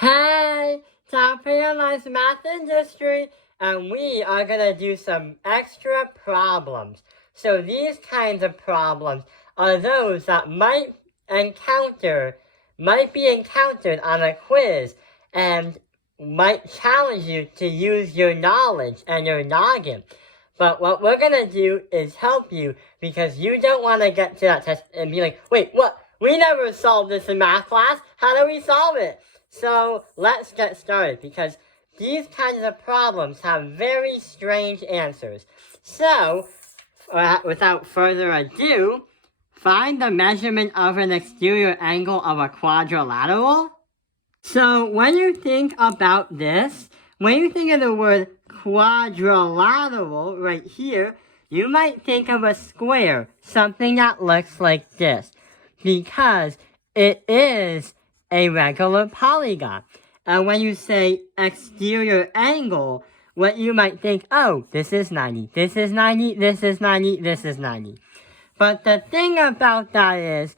Hey, Top Analyze Math Industry, and we are going to do some extra problems. So these kinds of problems are those that might be encountered on a quiz and might challenge you to use your knowledge and your noggin. But what we're going to do is help you because you don't want to get to that test and be like, wait, what? We never solved this in math class. How do we solve it? So let's get started because these kinds of problems have very strange answers. So, without further ado, find the measurement of an exterior angle of a quadrilateral. So when you think about this, when you think of the word quadrilateral right here, you might think of a square, something that looks like this, because it is a regular polygon. And when you say exterior angle, what you might think, oh, this is 90, this is 90, this is 90, this is 90. But the thing about that is,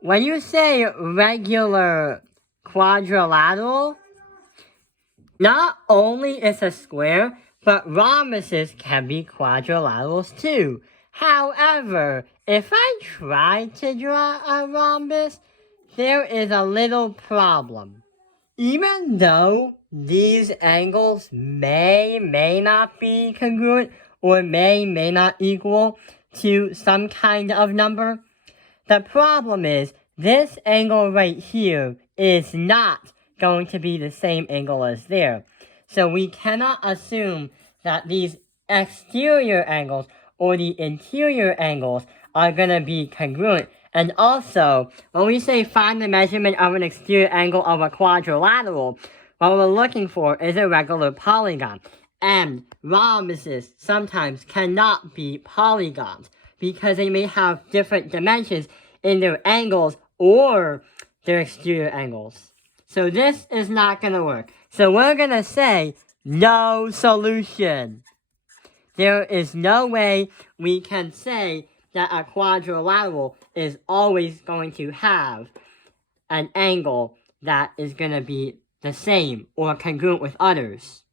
when you say regular quadrilateral, not only is a square, but rhombuses can be quadrilaterals too. However, if I try to draw a rhombus, there is a little problem. Even though these angles may not be congruent or may not equal to some kind of number, the problem is this angle right here is not going to be the same angle as there. So we cannot assume that these exterior angles or the interior angles are going to be congruent. And also, when we say find the measurement of an exterior angle of a quadrilateral, what we're looking for is a regular polygon. And rhombuses sometimes cannot be polygons because they may have different dimensions in their angles or their exterior angles. So this is not going to work. So we're going to say no solution. There is no way we can say that a quadrilateral is always going to have an angle that is going to be the same or congruent with others.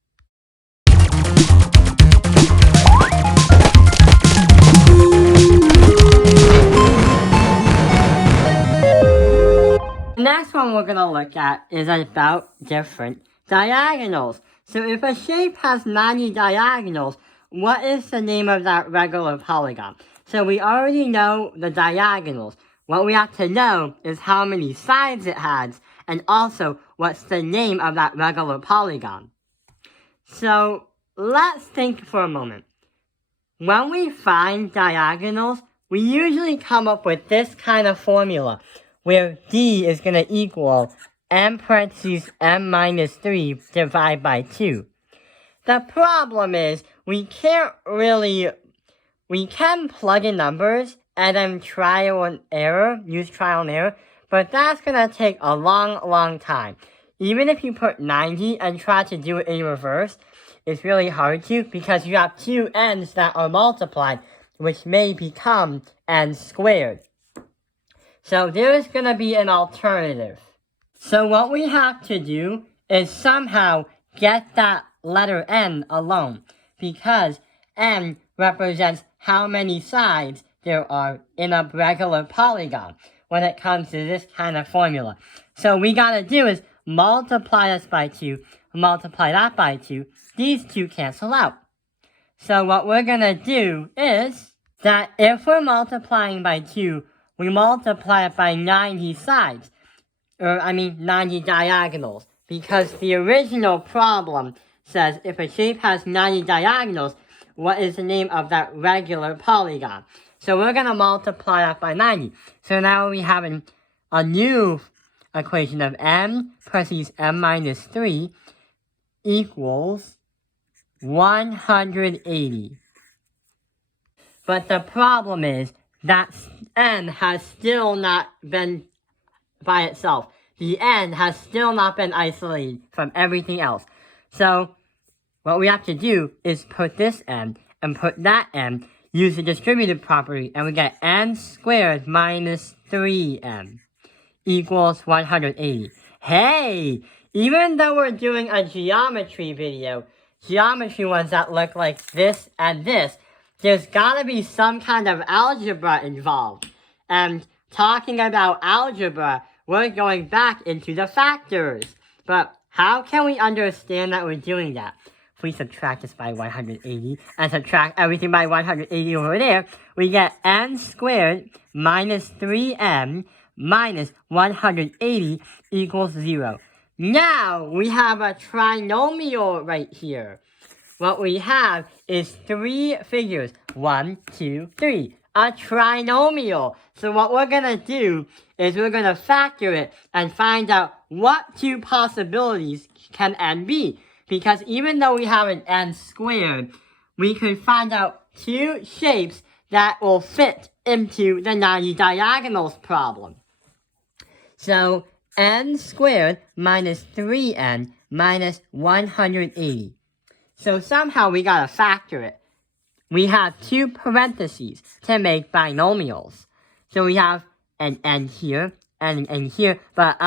The next one we're going to look at is about different diagonals. So if a shape has 90 diagonals, what is the name of that regular polygon? So we already know the diagonals. What we have to know is how many sides it has, and also what's the name of that regular polygon. So let's think for a moment. When we find diagonals, we usually come up with this kind of formula, where D is going to equal m parentheses m minus 3 divided by 2. The problem is we can plug in numbers and then use trial and error, but that's going to take a long time. Even if you put 90 and try to do it in reverse, it's really hard to because you have two n's that are multiplied, which may become n squared. So there is going to be an alternative. So what we have to do is somehow get that letter n alone, because n represents how many sides there are in a regular polygon when it comes to this kind of formula. So we gotta do is multiply this by 2, multiply that by 2, these two cancel out. So what we're gonna do is that if we're multiplying by 2, we multiply it by 90 sides, 90 diagonals, because the original problem says if a shape has 90 diagonals, what is the name of that regular polygon? So we're going to multiply that by 90. So now we have a new equation of m parentheses m minus 3 equals 180. But the problem is that n has still not been by itself. The n has still not been isolated from everything else. So what we have to do is put this n and put that n, use the distributive property, and we get n squared minus 3m equals 180. Hey, even though we're doing a geometry video, geometry ones that look like this and this, there's gotta be some kind of algebra involved. And talking about algebra, we're going back into the factors. But how can we understand that we're doing that? If we subtract this by 180 and subtract everything by 180 over there, we get n squared minus 3n minus 180 equals 0. Now we have a trinomial right here. What we have is 3 figures, 1, 2, 3. A trinomial. So what we're going to do is we're going to factor it and find out what 2 possibilities can n be. Because even though we have an n squared, we can find out 2 shapes that will fit into the 90 diagonals problem. So n squared minus 3n minus 180. So somehow we gotta factor it. We have 2 parentheses to make binomials. So we have an n here and an n here, but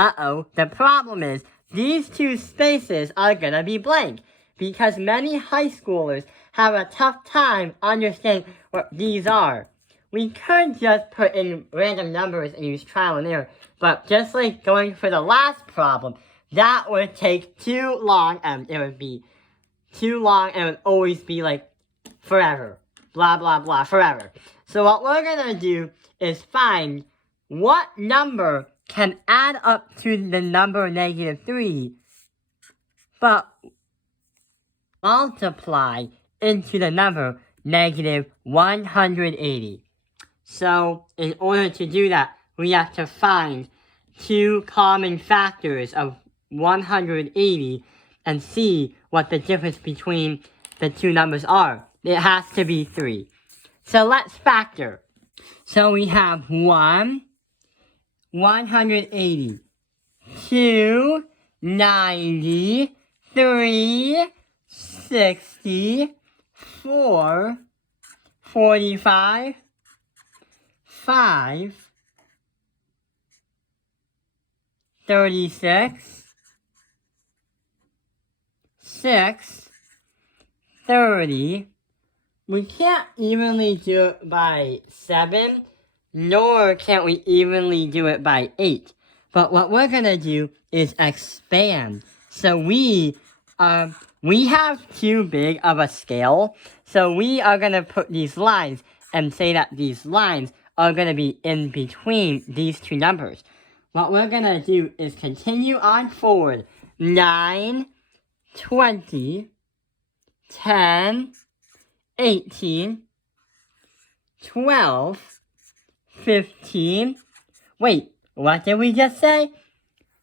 the problem is these 2 spaces are gonna be blank because many high schoolers have a tough time understanding what these are. We could just put in random numbers and use trial and error, but just like going for the last problem, that would take too long and it would be too long and it would always be like forever. Blah, blah, blah, forever. So what we're gonna do is find what number can add up to the number -3, but multiply into the number -180. So in order to do that, we have to find 2 common factors of 180 and see what the difference between the 2 numbers are. It has to be 3. So let's factor. So we have 1, 180, 2, 90, 3, 60, 4, 45, 5, 36, 6, 30. We can't evenly do it by 7, nor can't we evenly do it by 8. But what we're gonna do is expand. So we have too big of a scale, so we are gonna put these lines and say that these lines are gonna be in between these 2 numbers. What we're gonna do is continue on forward. 9, 20, 10, 18, 12, 15, wait, what did we just say?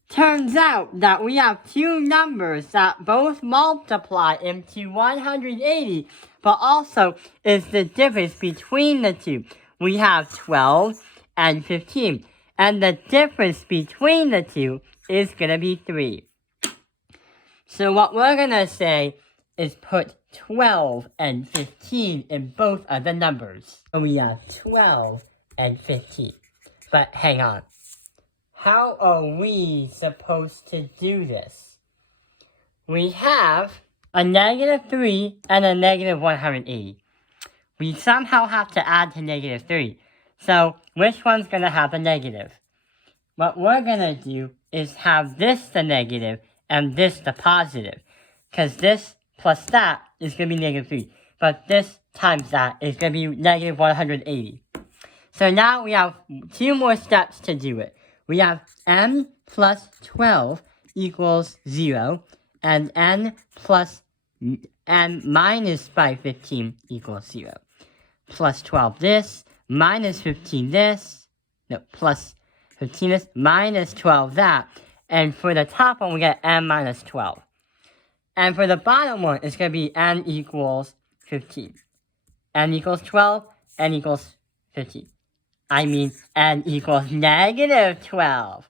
Turns out that we have 2 numbers that both multiply into 180, but also is the difference between the 2. We have 12 and 15, and the difference between the 2 is gonna be 3. So what we're gonna say is put 12 and 15 in both of the numbers. So we have 12 and 15. But hang on. How are we supposed to do this? We have a -3 and a -180. We somehow have to add to -3. So which one's going to have the negative? What we're going to do is have this the negative and this the positive. Because this plus that is going to be -3. But this times that is going to be -180. So now we have 2 more steps to do it. We have n plus 12 equals 0, and n plus n minus by 15 equals 0. Plus 12 this, minus 15 this, no, plus 15 this, minus 12 that, and for the top one we get n minus 12. And for the bottom one, it's going to be n equals 15. N equals 12, n equals 15. I mean, n equals -12.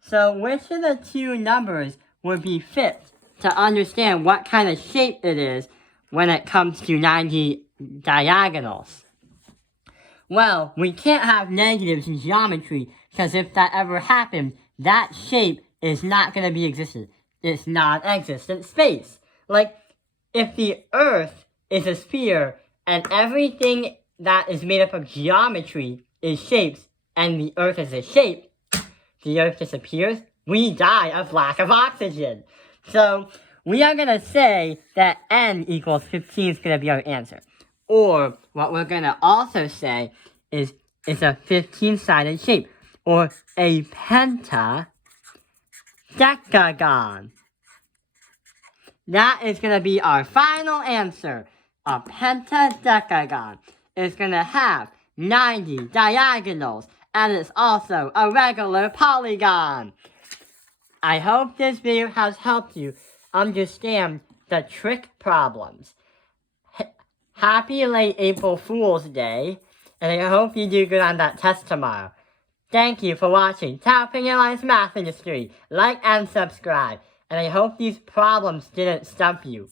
So which of the 2 numbers would be fit to understand what kind of shape it is when it comes to 90 diagonals? Well, we can't have negatives in geometry, because if that ever happened, that shape is not going to be existent. is non-existent space. Like, if the Earth is a sphere and everything that is made up of geometry is shapes and the Earth is a shape, the Earth disappears, we die of lack of oxygen. So we are going to say that n equals 15 is going to be our answer. Or what we're going to also say is it's a 15-sided shape, or a pentadecagon. That is going to be our final answer. A pentadecagon is going to have 90 diagonals, and it's also a regular polygon. I hope this video has helped you understand the trick problems. Happy late April Fool's Day, and I hope you do good on that test tomorrow. Thank you for watching Tapping Airlines Math Industry. Like and subscribe, and I hope these problems didn't stump you.